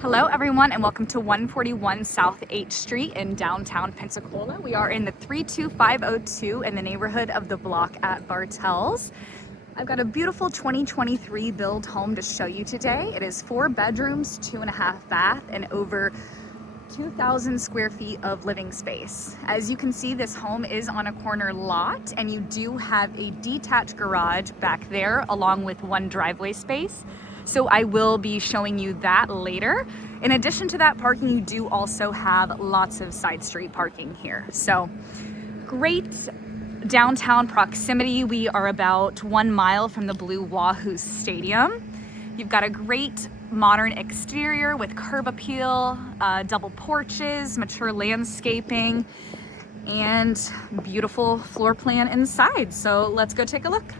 Hello everyone and welcome to 141 South 8th Street in downtown Pensacola. We are in the 32502 in the neighborhood of the block at Bartels. I've got a beautiful 2023 build home to show you today. It is 4 bedrooms, 2.5 bath, and over 2,000 square feet of living space. As you can see, this home is on a corner lot and you do have a detached garage back there along with one driveway space. So I will be showing you that later. In addition to that parking, you do also have lots of side street parking here. So great downtown proximity. We are about 1 mile from the Blue Wahoos Stadium. You've got a great modern exterior with curb appeal, double porches, mature landscaping, and beautiful floor plan inside. So let's go take a look.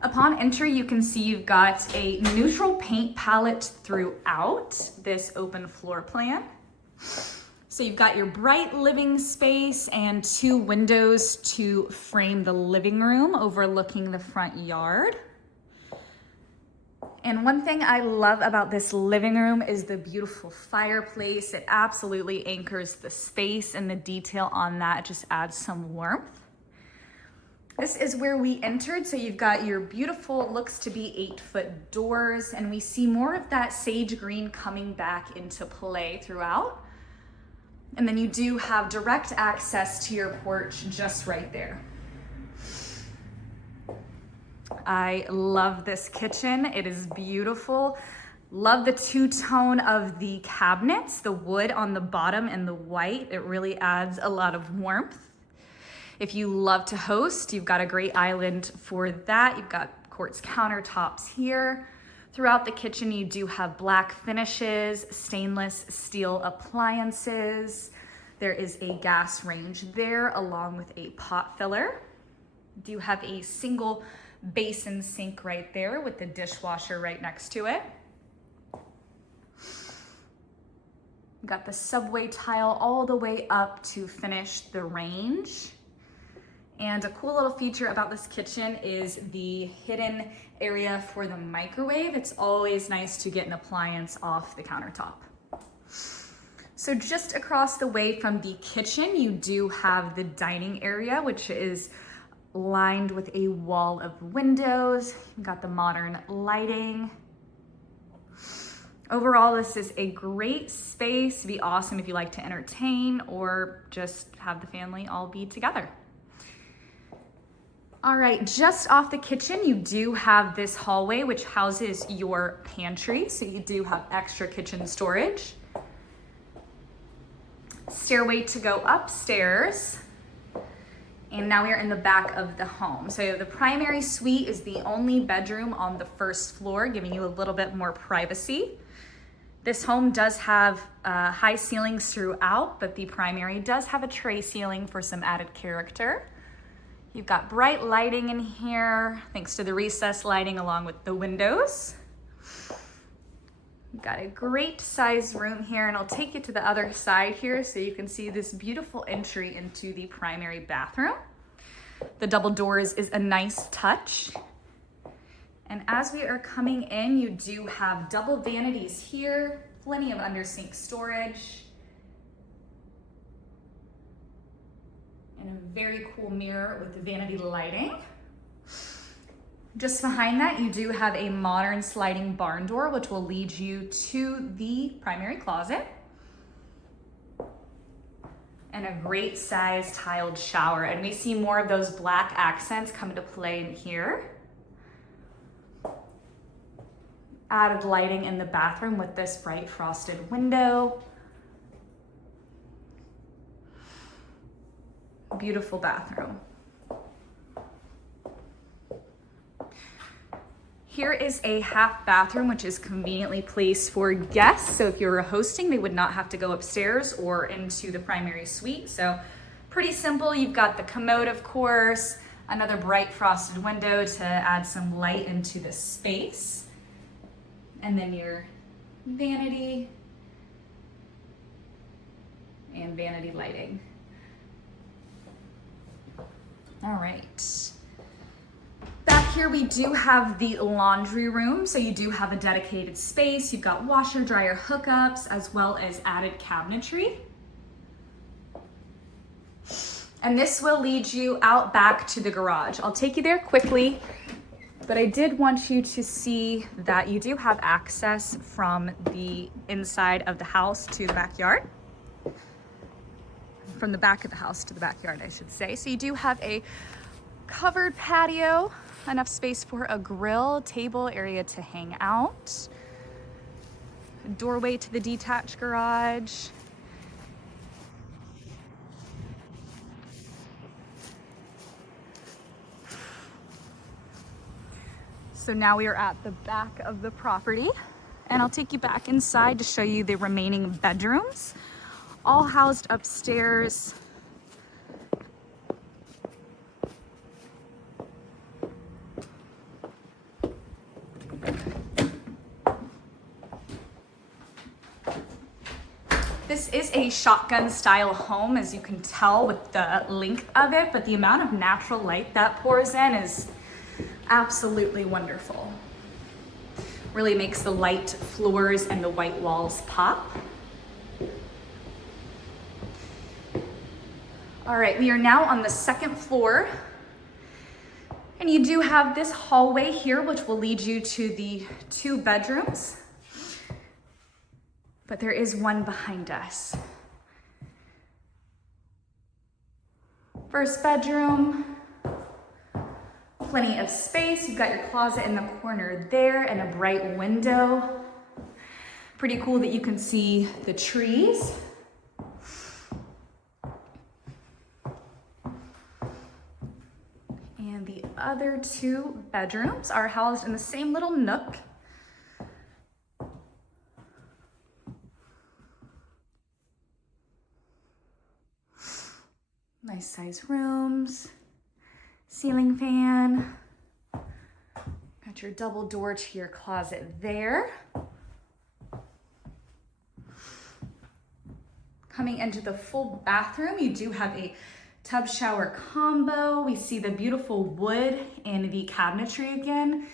Upon entry, you can see you've got a neutral paint palette throughout this open floor plan. So you've got your bright living space and 2 windows to frame the living room overlooking the front yard. And one thing I love about this living room is the beautiful fireplace. It absolutely anchors the space, and the detail on that just adds some warmth. This is where we entered, so you've got your beautiful, looks to be 8-foot doors, and we see more of that sage green coming back into play throughout. And then you do have direct access to your porch just right there. I love this kitchen. It is beautiful. Love the two-tone of the cabinets, the wood on the bottom and the white. It really adds a lot of warmth. If you love to host, you've got a great island for that. You've got quartz countertops here. Throughout the kitchen, you do have black finishes, stainless steel appliances. There is a gas range there along with a pot filler. You do have a single basin sink right there with the dishwasher right next to it. You've got the subway tile all the way up to finish the range. And a cool little feature about this kitchen is the hidden area for the microwave. It's always nice to get an appliance off the countertop. So just across the way from the kitchen, you do have the dining area, which is lined with a wall of windows. You've got the modern lighting. Overall, this is a great space. It'd be awesome if you like to entertain or just have the family all be together. All right, just off the kitchen, you do have this hallway which houses your pantry. So you do have extra kitchen storage. Stairway to go upstairs. And now we are in the back of the home. So the primary suite is the only bedroom on the first floor, giving you a little bit more privacy. This home does have high ceilings throughout, but the primary does have a tray ceiling for some added character. You've got bright lighting in here, thanks to the recessed lighting along with the windows. You've got a great sized room here, and I'll take you to the other side here so you can see this beautiful entry into the primary bathroom. The double doors is a nice touch. And as we are coming in, you do have double vanities here, plenty of under sink storage, and a very cool mirror with the vanity lighting. Just behind that, you do have a modern sliding barn door, which will lead you to the primary closet. And a great size tiled shower. And we see more of those black accents come into play in here. Added lighting in the bathroom with this bright frosted window. Beautiful bathroom. Here is a half bathroom, which is conveniently placed for guests. So if you're hosting, they would not have to go upstairs or into the primary suite. So pretty simple. You've got the commode, of course, another bright frosted window to add some light into the space. And then your vanity and vanity lighting. All right. Back Back here we do have the laundry room, so you do have a dedicated space. You've got washer dryer hookups as well as added cabinetry. And this will lead you out back to the garage. I'll take you there quickly, but I did want you to see that you do have access from the inside of the house to the backyard. From the back of the house to the backyard, I should say. So you do have a covered patio, enough space for a grill, table, area to hang out, doorway to the detached garage. So now we are at the back of the property, and I'll take you back inside to show you the remaining bedrooms, all housed upstairs. This is a shotgun style home, as you can tell with the length of it, but the amount of natural light that pours in is absolutely wonderful. Really makes the light floors and the white walls pop. All right, we are now on the second floor, and you do have this hallway here, which will lead you to the 2 bedrooms. But there is one behind us. First bedroom, plenty of space. You've got your closet in the corner there and a bright window. Pretty cool that you can see the trees. And the other 2 bedrooms are housed in the same little nook. Nice size rooms, ceiling fan, got your double door to your closet there. Coming into the full bathroom, you do have a tub shower combo. We see the beautiful wood and the cabinetry again,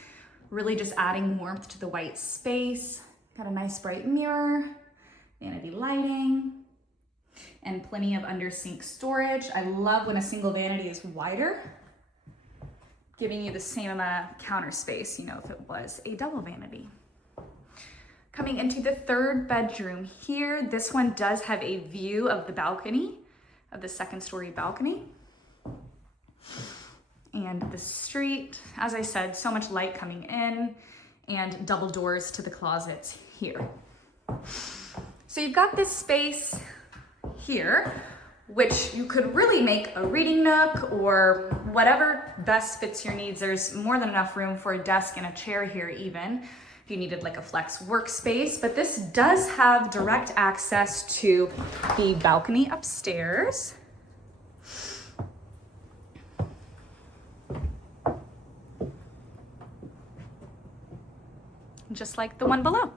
really just adding warmth to the white space. Got a nice bright mirror, vanity lighting, and plenty of under sink storage. I love when a single vanity is wider, giving you the same amount of counter space, you know, if it was a double vanity. Coming into the 3rd bedroom here, this one does have a view of the balcony, of the 2nd story balcony. And the street, as I said, so much light coming in, and double doors to the closets here. So you've got this space here, which you could really make a reading nook or whatever best fits your needs. There's more than enough room for a desk and a chair here even, if you needed like a flex workspace, but this does have direct access to the balcony upstairs. Just like the one below.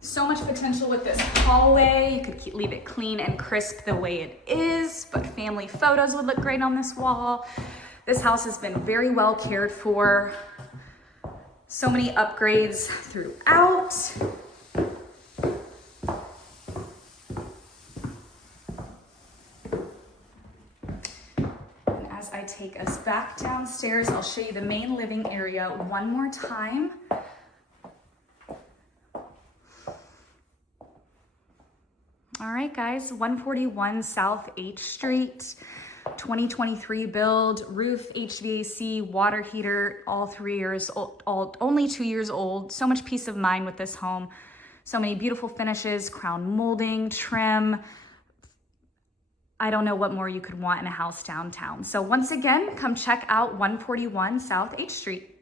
So much potential with this hallway. You could leave it clean and crisp the way it is, but family photos would look great on this wall. This house has been very well cared for. So many upgrades throughout. And as I take us back downstairs, I'll show you the main living area one more time. All right, guys, 141 South H Street, 2023 build, roof, HVAC, water heater, all 3 years old, only 2 years old. So much peace of mind with this home. So many beautiful finishes, crown molding, trim. I don't know what more you could want in a house downtown. So once again, come check out 141 South H Street.